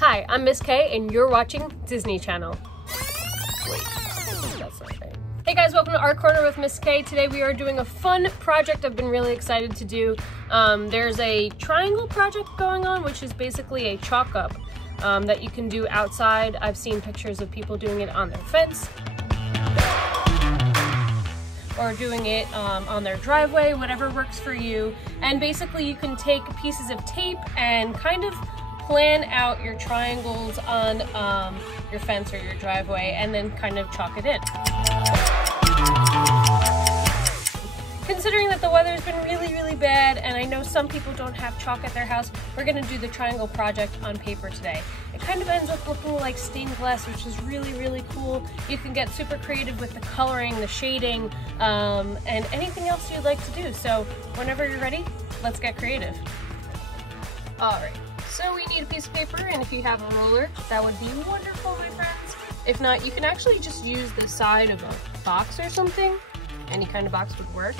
Hi, I'm Miss K, and you're watching Disney Channel. Wait, that's not right. Hey guys, welcome to Art Corner with Miss K. Today we are doing a fun project I've been really excited to do. There's a triangle project going on, which is basically a chalk up that you can do outside. I've seen pictures of people doing it on their fence, or doing it on their driveway, whatever works for you. And basically you can take pieces of tape and kind of plan out your triangles on your fence or your driveway and then kind of chalk it in. Considering that the weather's been really bad and I know some people don't have chalk at their house, we're gonna do the triangle project on paper today. It kind of ends up looking like stained glass, which is really cool. You can get super creative with the coloring, the shading, and anything else you'd like to do. So whenever you're ready, let's get creative. All right, so we need a piece of paper, and if you have a ruler, that would be wonderful, my friends. If not, you can actually just use the side of a box or something. Any kind of box would work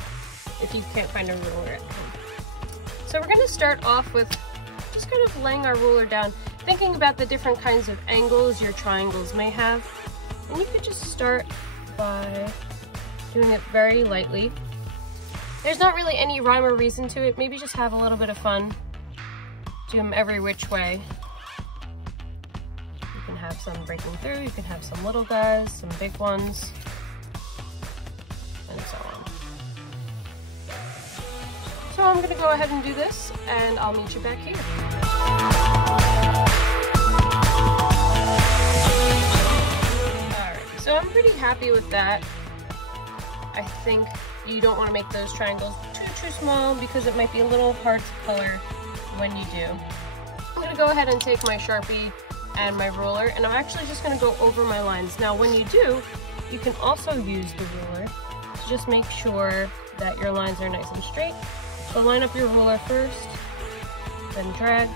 if you can't find a ruler at home. So we're gonna start off with just kind of laying our ruler down, thinking about the different kinds of angles your triangles may have. And you could just start by doing it very lightly. There's not really any rhyme or reason to it. Maybe just have a little bit of fun. Do them every which way. You can have some breaking through, you can have some little guys, some big ones, and so on. So I'm gonna go ahead and do this, and I'll meet you back here. Alright, so I'm pretty happy with that. I think you don't want to make those triangles too small because it might be a little hard to color when you do. I'm gonna go ahead and take my Sharpie and my ruler, and I'm actually just gonna go over my lines. Now when you do, you can also use the ruler to just make sure that your lines are nice and straight. So line up your ruler first, then drag,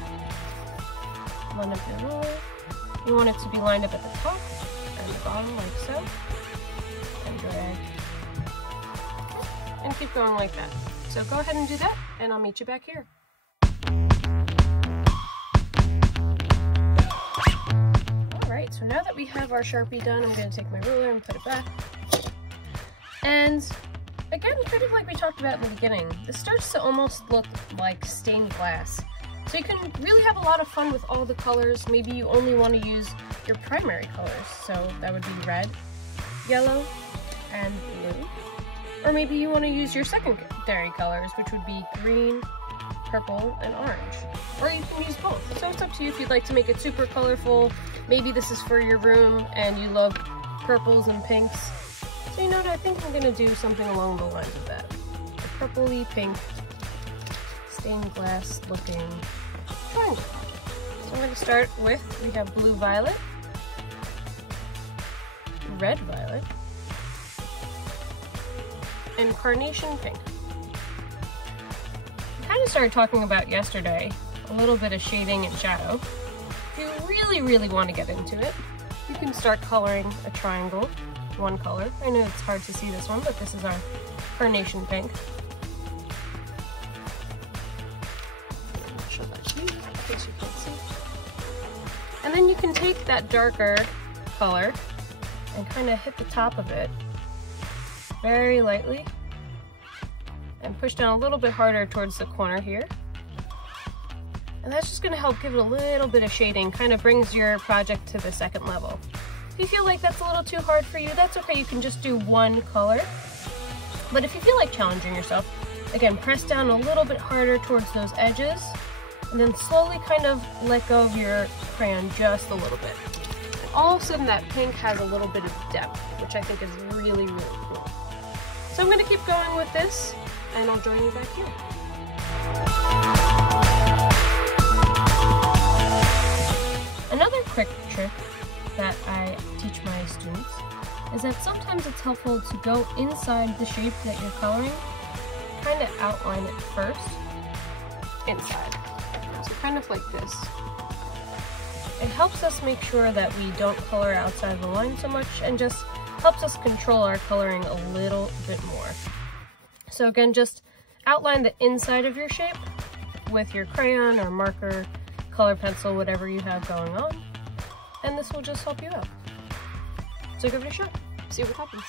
line up your ruler. You want it to be lined up at the top and the bottom like so, and drag, and keep going like that. So go ahead and do that, and I'll meet you back here. Alright, so now that we have our Sharpie done, I'm going to take my ruler and put it back. And again, kind of like we talked about in the beginning, this starts to almost look like stained glass. So you can really have a lot of fun with all the colors. Maybe you only want to use your primary colors. So that would be red, yellow, and blue. Or maybe you want to use your secondary colors, which would be green, purple, and orange. Or you can use both. So it's up to you if you'd like to make it super colorful. Maybe this is for your room and you love purples and pinks. So you know what, I think I'm gonna do something along the lines of that. A purpley pink, stained glass looking triangle. So I'm gonna start with, we have blue violet, red violet, and carnation pink. I kind of started talking about yesterday, a little bit of shading and shadow. If you really want to get into it, you can start coloring a triangle, one color. I know it's hard to see this one, but this is our carnation pink. I'll show that to you in case you can't see. And then you can take that darker color and kind of hit the top of it very lightly and push down a little bit harder towards the corner here. And that's just gonna help give it a little bit of shading, kind of brings your project to the second level. If you feel like that's a little too hard for you, that's okay, you can just do one color. But if you feel like challenging yourself, again, press down a little bit harder towards those edges, and then slowly kind of let go of your crayon just a little bit. And all of a sudden that pink has a little bit of depth, which I think is really cool. So I'm gonna keep going with this, and I'll join you back here. Another quick trick that I teach my students is that sometimes it's helpful to go inside the shape that you're coloring, kind of outline it first, inside. So kind of like this. It helps us make sure that we don't color outside the line so much, and just helps us control our coloring a little bit more. So again, just outline the inside of your shape with your crayon or marker color pencil whatever you have going on, and this will just help you out. So give it a shot, see what happens.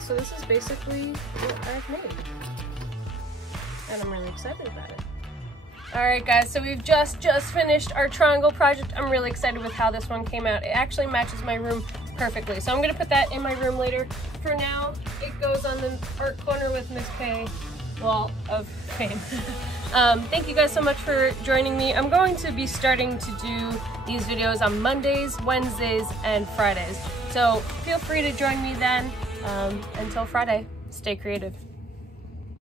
So this is basically what I've made, and I'm really excited about it. Alright guys, so we've just finished our triangle project. I'm really excited with how this one came out. It actually matches my room perfectly, so I'm going to put that in my room later. For now, it goes on the art corner with Miss K wall of fame. Thank you guys so much for joining me. I'm going to be starting to do these videos on Mondays, Wednesdays, and Fridays, so feel free to join me then. Until Friday, stay creative.